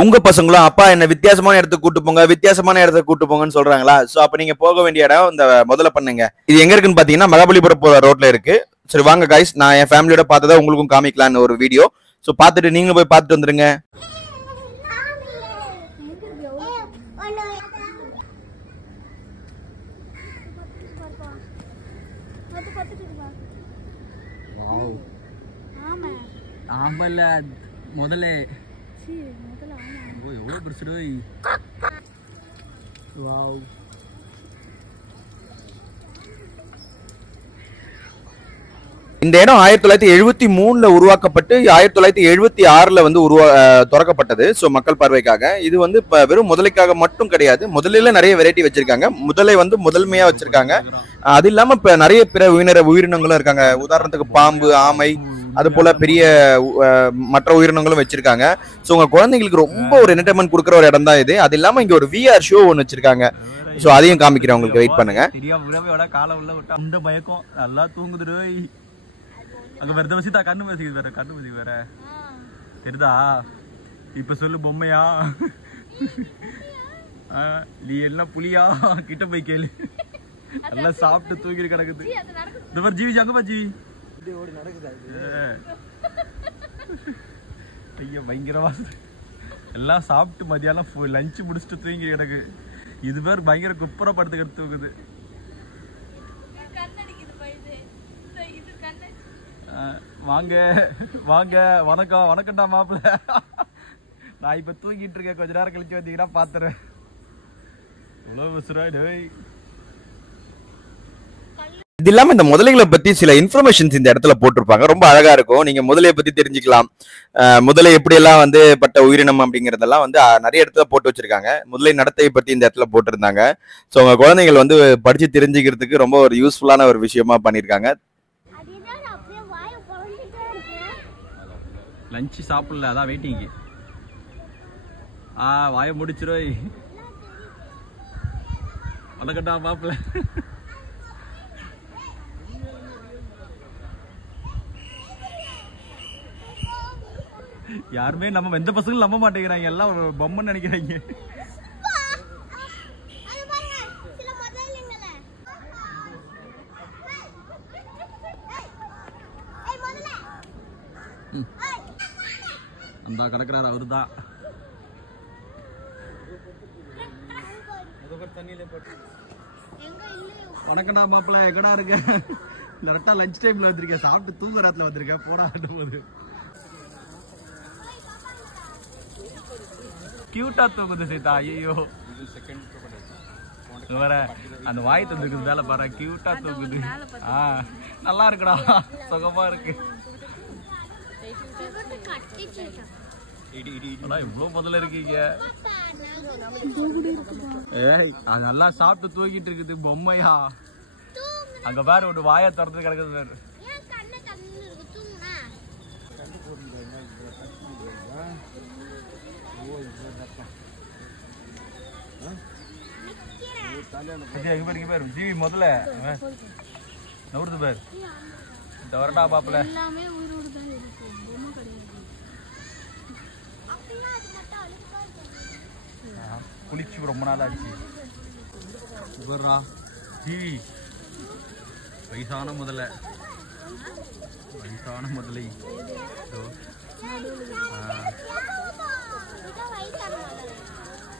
உங்க பசங்களும் அப்பா என்ன வித்தியாசமான இடத்துக்கு கூட்டு போங்க, வித்தியாசமான இடத்துக்கு கூட்டு போங்கன்னு சொல்றாங்களா? சோ அப்ப நீங்க போக வேண்டிய இடம் இந்த முதல்ல பண்ணுங்க. இது எங்க இருக்குன்னு பாத்தீங்கன்னா மகாபலிபுரம் போற ரோட்ல இருக்கு. சரி வாங்க கைஸ், நான் என் ஃபேமிலியோட பார்த்ததை உங்களுக்கும் காமிக்கலான்னு ஒரு வீடியோ. சோ பாத்துட்டு நீங்க போய் பார்த்துட்டு வந்துருங்க. ஆமல்ல முதல்ல எவ்வளோ பெருசுடோ. வாவ் இந்த இடம் 1973ல உருவாக்கப்பட்டு 1976ல வந்து திறக்கப்பட்டது. ஸோ மக்கள் பார்வைக்காக. இது வந்து வெறும் முதலைக்காக மட்டும் கிடையாது. முதலையில நிறைய வெரைட்டி வச்சிருக்காங்க. முதலை வந்து முதன்மையா வச்சிருக்காங்க. அது இல்லாம இப்ப நிறைய பிற உயிரினங்களும் இருக்காங்க. உதாரணத்துக்கு பாம்பு, ஆமை, அது போல பெரிய மற்ற உயிரினங்களும் வச்சிருக்காங்க. ஸோ உங்க குழந்தைங்களுக்கு ரொம்ப ஒரு என்டர்டைன்மெண்ட் கொடுக்குற ஒரு இடம் தான் இது. அது இல்லாம இங்க ஒரு விஆர் ஷோ ஒன்று வச்சிருக்காங்க. ஸோ அதையும் காமிக்கிறேன் உங்களுக்கு, வெயிட் பண்ணுங்க. காலை உள்ள விட்டா அந்த மயக்கம் நல்லா தூங்குது. அங்க வேற வச்சுதா கண்ணு மசிக்குது, வேற கண்ணு மசிக்கு வேற தெரியுதா? இப்ப சொல்லு பொம்மையா நீ எல்லாம் புலியா? கிட்ட போய் கேளு. எல்லாம் சாப்பிட்டு தூக்கி கிடக்குது. இந்த மாதிரி ஜீவி அங்கப்பா ஜீவி ஐயா பயங்கரமா எல்லாம் சாப்பிட்டு மதியானம் லஞ்சு முடிச்சுட்டு தூங்கி கிடக்கு. இது பேர் பயங்கர குப்புற படுத்துக்கிட்டு தூக்குது. வாங்க வாங்க, வணக்கம் வணக்கம்டா மாப்பிள்ள. நான் இப்ப தூங்கிட்டு இருக்கேன், கொஞ்ச நேரம் கழிச்சு வந்தீங்கன்னா பாத்துறேன். இது இல்லாம இந்த முதலைகளை பத்தி சில இன்ஃபர்மேஷன்ஸ் இந்த இடத்துல போட்டிருப்பாங்க. ரொம்ப அழகா இருக்கும். நீங்க முதலையை பத்தி தெரிஞ்சுக்கலாம். முதலை எப்படி எல்லாம் வந்து பட்ட உயிரினம் அப்படிங்கறதெல்லாம் வந்து நிறைய இடத்துல போட்டு வச்சிருக்காங்க. முதலை நடத்தையை பத்தி இந்த இடத்துல போட்டிருந்தாங்க. ஸோ உங்க குழந்தைகள் வந்து படிச்சு தெரிஞ்சுக்கிறதுக்கு ரொம்ப ஒரு யூஸ்ஃபுல்லான ஒரு விஷயமா பண்ணிருக்காங்க. லஞ்ச் சாப்பிடல, அதான் வெயிட்டிங். வாய முடிச்சிரோய். வணக்கம்டா மாப்பிள்ள. யாருமே நம்ம எந்த பசங்களும் நம்ப மாட்டேங்கிறாங்க. எல்லாம் பொம்மைன்னு நினைக்கிறாங்க. அந்த கிடக்குறாரு அவருதான். வணக்கம்டா மாப்பிள்ள, எங்கடா இருக்க? கரெக்டா லஞ்ச் டைம்ல வந்திருக்கேன், சாப்பிட்டு தூங்க நேரத்துல வந்திருக்கேன். போடா போது கியூட்டா தூக்குது சீதா. ஐயோ வேற அந்த வாய் தந்துருக்குது மேல பாரு, கியூட்டா தூக்குது. நல்லா இருக்குடா, சுகமா இருக்கு. இவ்வளவு முதல்ல இருக்கீங்க. நல்லா சாப்பிட்டு தூக்கிட்டு இருக்குது பொம்மையா. அங்க பாரு ஒரு வாயை திறந்து கிடக்குது பாரு. பாரு ஜீவி முதல்ல நவுறுது பாரு. இந்த வரடா பாப்புல குளிச்சு ரொம்ப நாள் ஆச்சு. ஜீவி வயசான முதல்ல, வயசான முதலை.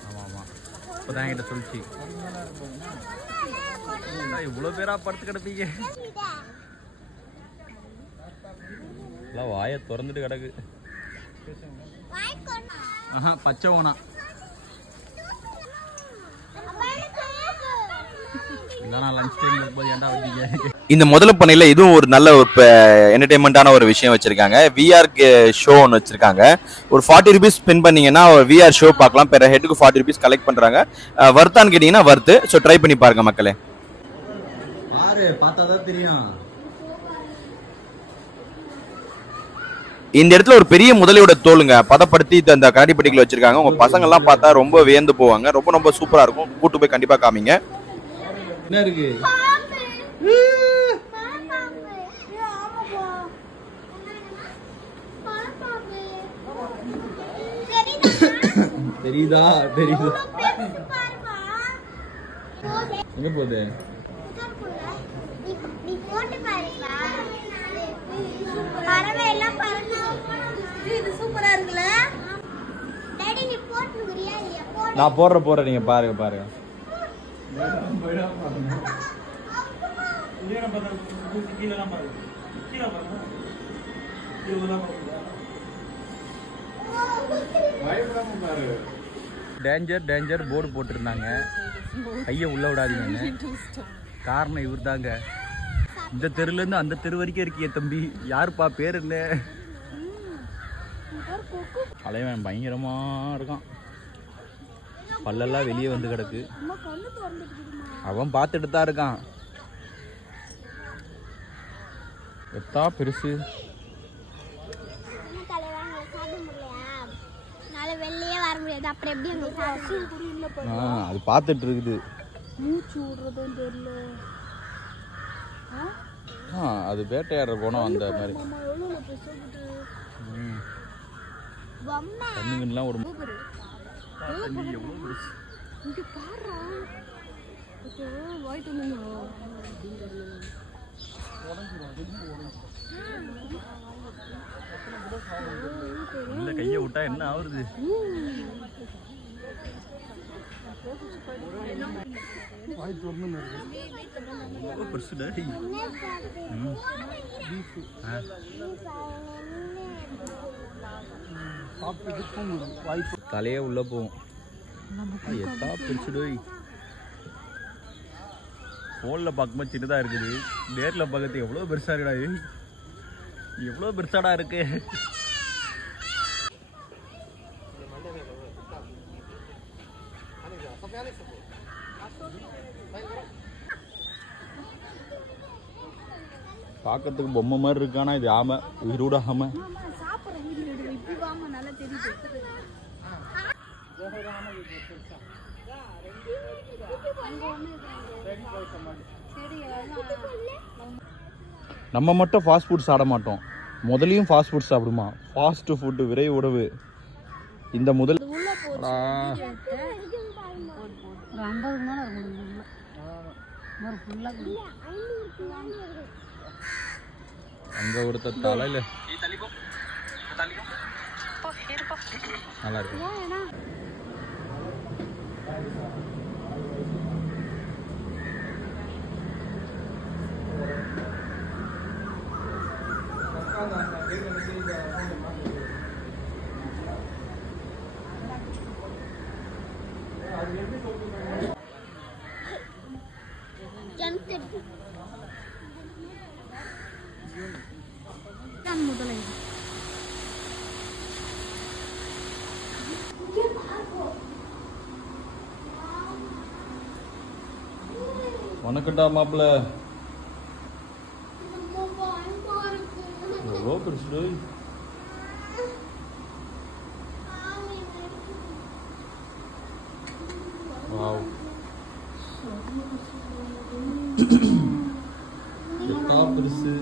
ஆமா ஆமா, இப்பதான் என்கிட்ட சொல்லிச்சு. இவ்வளவு பேரா படுத்து கிடப்பீங்க. வாய திறந்துட்டு கிடக்கு. பச்சை ஓனா இந்த முதல்ல பண்ணையில இதுவும் ஒரு நல்ல ஒரு என்டர்டைன்மெண்டான ஒரு விஷயம் வச்சிருக்காங்க. விஆர் ஷோ ஒன்று வச்சிருக்காங்க. ஒரு 40 rupees ஸ்பெண்ட் பண்ணீங்கன்னா விஆர் ஷோ பார்க்கலாம். பெற ஹெட்டுக்கு 40 rupees கலெக்ட் பண்றாங்க. வர்த்தான்னு கேட்டீங்கன்னா வர்த்து. ஸோ ட்ரை பண்ணி பாருங்க மக்களே. பார்த்தாதான் தெரியும். இந்த இடத்துல ஒரு பெரிய முதலையோட தோலுங்க பதப்படுத்தி அந்த கண்ணாடி பெட்டிக்குள்ள வச்சிருக்காங்க. உங்க பசங்க எல்லாம் பார்த்தா ரொம்ப வியந்து போவாங்க. ரொம்ப ரொம்ப சூப்பரா இருக்கும். கூட்டு போய் கண்டிப்பா காமிங்க. என்ன இருக்கு? தெரியுதா தெரியுதா எங்க போகுது நான் போடுறேன் நீங்க பாருங்க டேஞ்சர் போர்டு போட்டிருந்தாங்க. கையை உள்ள விடாதீங்க. காரணம் இவர் தாங்க. இந்த தெருல இருந்து அந்த தெரு வரைக்கும் இருக்கிய தம்பி. யாருப்பா பேர் என்ன? அலைவன் பயங்கரமா இருக்கான். பல்லெல்லாம் வெளியே வந்து கிடக்கு. அவன் பார்த்துட்டு தான் இருக்கான். எத்தா பெருசு. அது பார்த்துட்டு இருக்குது. அது வேட்டையாடுற போனோம் அந்த மாதிரி. கண்ணுங்கெல்லாம் ஒரு இல்ல கைய விட்டா என்ன ஆகுது? தலையே உள்ள போகும். எத்தா பிடிச்சிடு. போன்ல பார்க்கும்போது சின்னதா இருக்குது. நேர்ல பார்க்கறது எவ்வளவு பெருசா இருக்குடா. எவ்வளவு பெருசாடா இருக்கு. பார்க்கறதுக்கு பொம்மை மாதிரி இருக்கானா இது ஆமை. உயிரோட ஆமை. நம்ம மட்டும் ஃபாஸ்ட் ஃபுட் சாப்பிட மாட்டோம். முதலையும் ஃபாஸ்ட் ஃபுட் சாப்பிடுமா? ஃபாஸ்ட் ஃபுட் விரைவு உணவு. இந்த முதல் அங்க ஒருத்த தலையில நல்லா இருக்கு. வணக்கம்டா மாப்பிள்ள. எவ்வளோ பெருசு. வாவ் எத்தா பெருசு.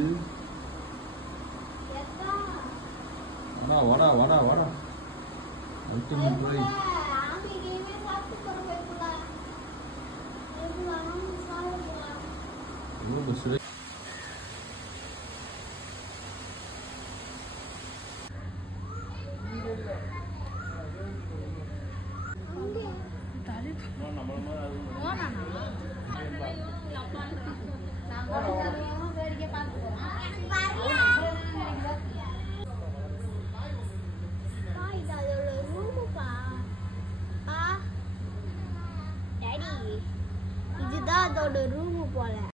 வாடா வாடா வாடா. Ultimate try. எவ்வளோ பெருசு. இதுதான் அதோட ரூம் போல.